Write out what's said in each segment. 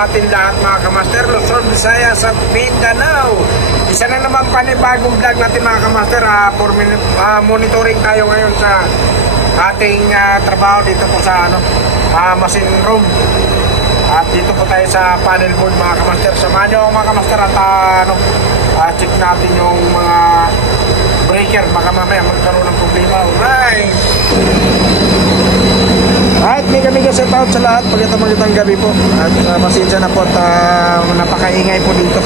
sa atin lahat mga kamaster, Luzon, Visayas at Mindanao. Isa na naman panibagong vlog natin mga kamaster. ah, for min- ah, monitoring tayo ngayon sa ating ah, trabaho dito po sa ano, ah, machine room. At dito po tayo sa panel board mga kamaster. Samahan nyo mga kamaster at ah, ano, ah, check natin yung mga breaker. Baka mamaya magkaroon ng problema. Alright! At mega shout out sa lahat. Pagkita magandang gabi po. At uh, pasensya na po at ah, napakaingay po dito.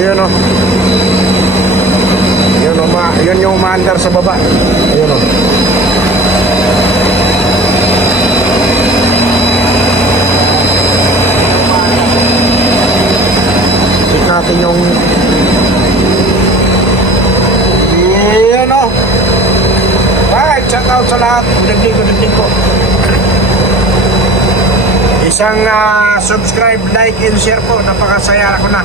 Yun o. Yun o. Ma, yun yung umaandar sa baba. Ayun o. Check natin yung Yun o. Right, shout out sa lahat. Good evening, good evening po. Isang ah, subscribe, like, and share po. Napakasaya ko na.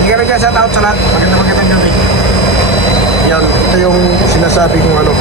Hindi ka shout out sa lahat. Maganda magandang gabi. Yan, ito yung sinasabi kong ano.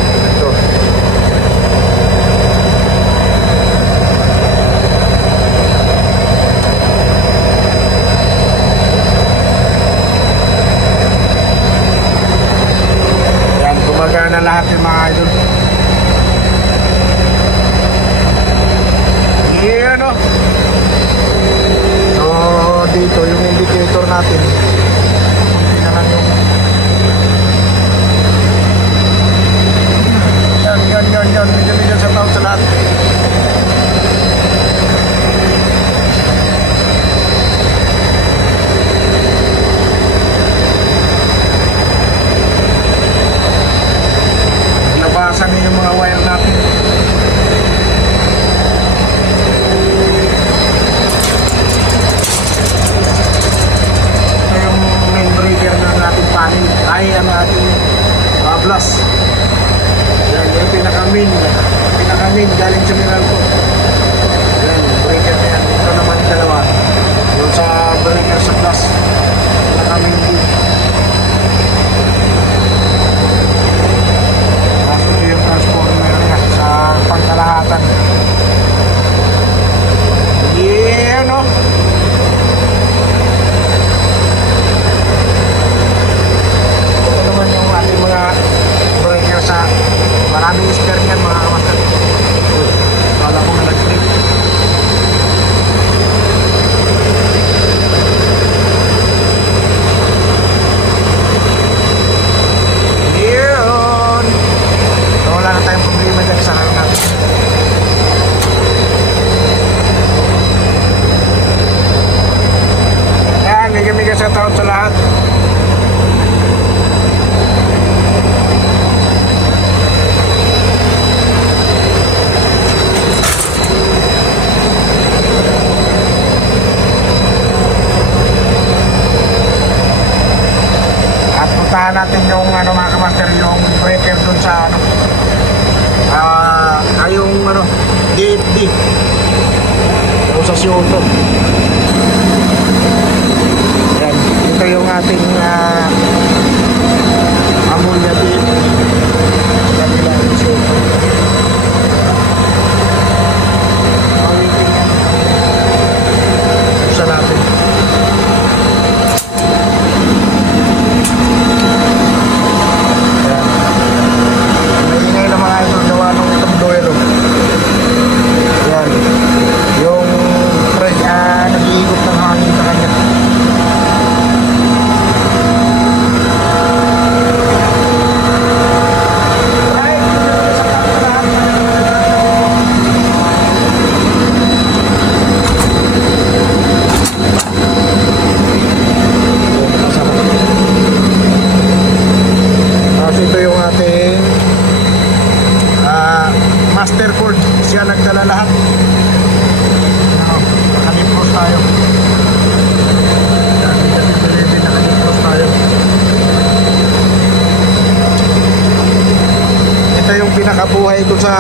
pinakabuhay ko sa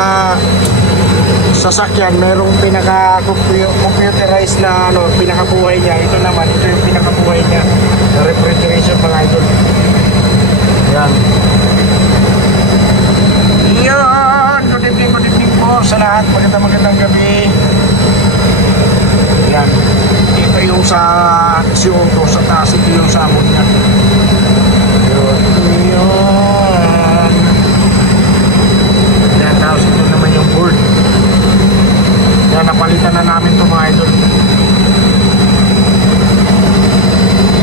sasakyan merong pinaka computerized na ano pinakabuhay niya. Ito naman ito yung pinakabuhay niya na refrigeration mga idol. Yan yan good evening good evening po sa lahat. Magandang magandang gabi. Yan ito yung sa CO2 sa taas. Ito yung sa amon niya. Napalitan na namin ito mga idol.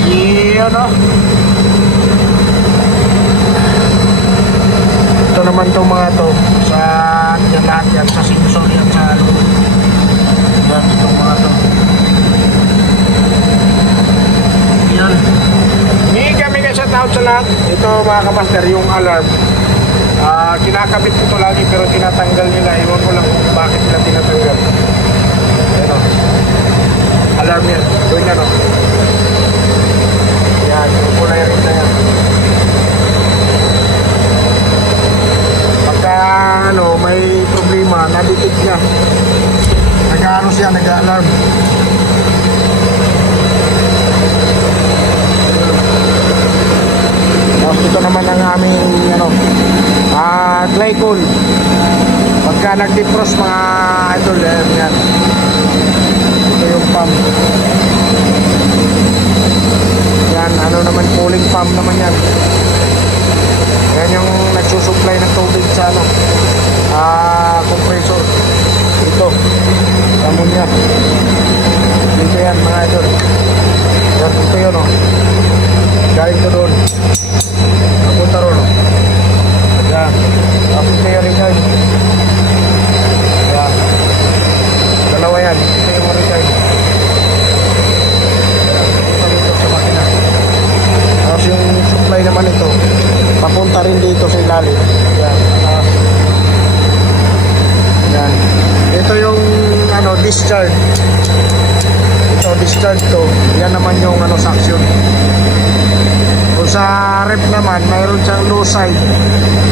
Yun o. Ito naman itong mga to sa yan lahat yan sa sensor yan sa ano. Yan itong mga to. Yan. Hindi kami shout out sa lahat. Ito mga kapaster yung alarm. Uh, kinakabit ko ito lagi pero tinatanggal nila. Iwan ko lang kung bakit nila tinatanggal. Ayan o. Alarm yan. Doon yan kulay rin na yan. Pagka ano, may problema, nadetect niya. Nag-ano siya, nag-alarm. Tapos ito naman ang aming ano, ah, glycol. Pagka nag-defrost mga idol, yan, yan. Ito yung pump. Yan, ano naman, cooling pump naman yan yung nagsusupply ng tubig sa ano, ah, compressor. Ito, ammonia. Dito yan mga idol. Yan, ito yun oh. Galing to doon. Napunta ron oh. Yan. Tapos ito yung return. Yan. Dalawa yan. Ito yung return. Yan. Ito dito sa makina. Tapos yung supply naman ito, papunta rin dito sa ilalim. Yan. Tapos, yan. Ito yung ano, discharge. Ito, discharge to. Yan naman yung ano, suction. Kung sa rep naman, mayroon siyang low side.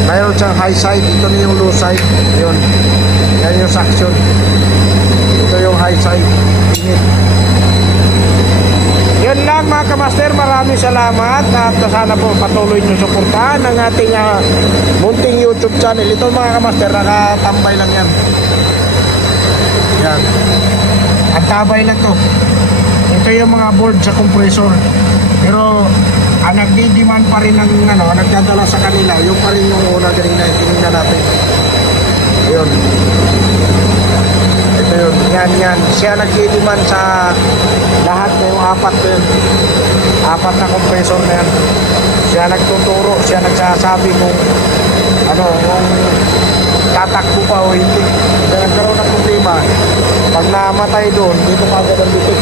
Mayroon siyang high side. Ito na yung low side. Yun. Yan yung suction. Ito yung high side. Init. Yun lang mga kamaster, maraming salamat at sana po patuloy nyo suportahan ang ating ah, munting YouTube channel. Ito mga kamaster, nakatambay lang yan. Yan. Ang tabay lang to. Ito yung mga board sa compressor. Pero ang nagdi-demand pa rin ng ano, nagdadala sa kanila, yung pa rin yung una galing na tinignan natin. Yun. Ito yun. Yan, yan. Siya nagdi-demand sa lahat na yung apat na yun. Apat na compressor na yan. Siya nagtuturo, siya nagsasabi kung ano, kung tatakbo pa o hindi. Kaya nagkaroon ng problema. Pag namatay doon, dito pa agad ang bitik.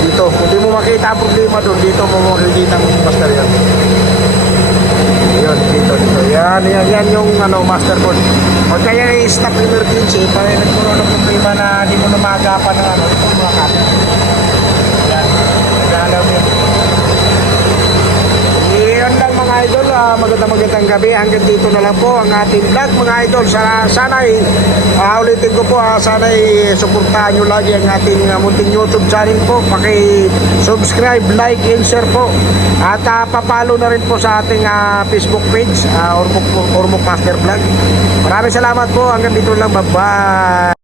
Dito. Kung di mo makita ang problema doon, dito mo makikita ang master yan. Yun, dito, dito. Yan, yan, yan yung ano, master code. Pag kaya i-stop emergency, pag nagkaroon ng problema na di mo na maagapan ng ano, ito mga kapit. Yan, nag-alam yun. Yun lang mga idol, ah, magandang magandang gabi. Hanggang dito na lang po ang ating vlog mga idol. Sana, sana ay, ah, ulitin ko po, ah, sana suportahan nyo lagi ang ating ah, munting YouTube channel po. Paki-subscribe, like, and share po. At uh, papalo na rin po sa ating ah, Facebook page, uh, Ormok, Ormok Master Vlog. Maraming salamat po. Hanggang dito lang. Bye-bye.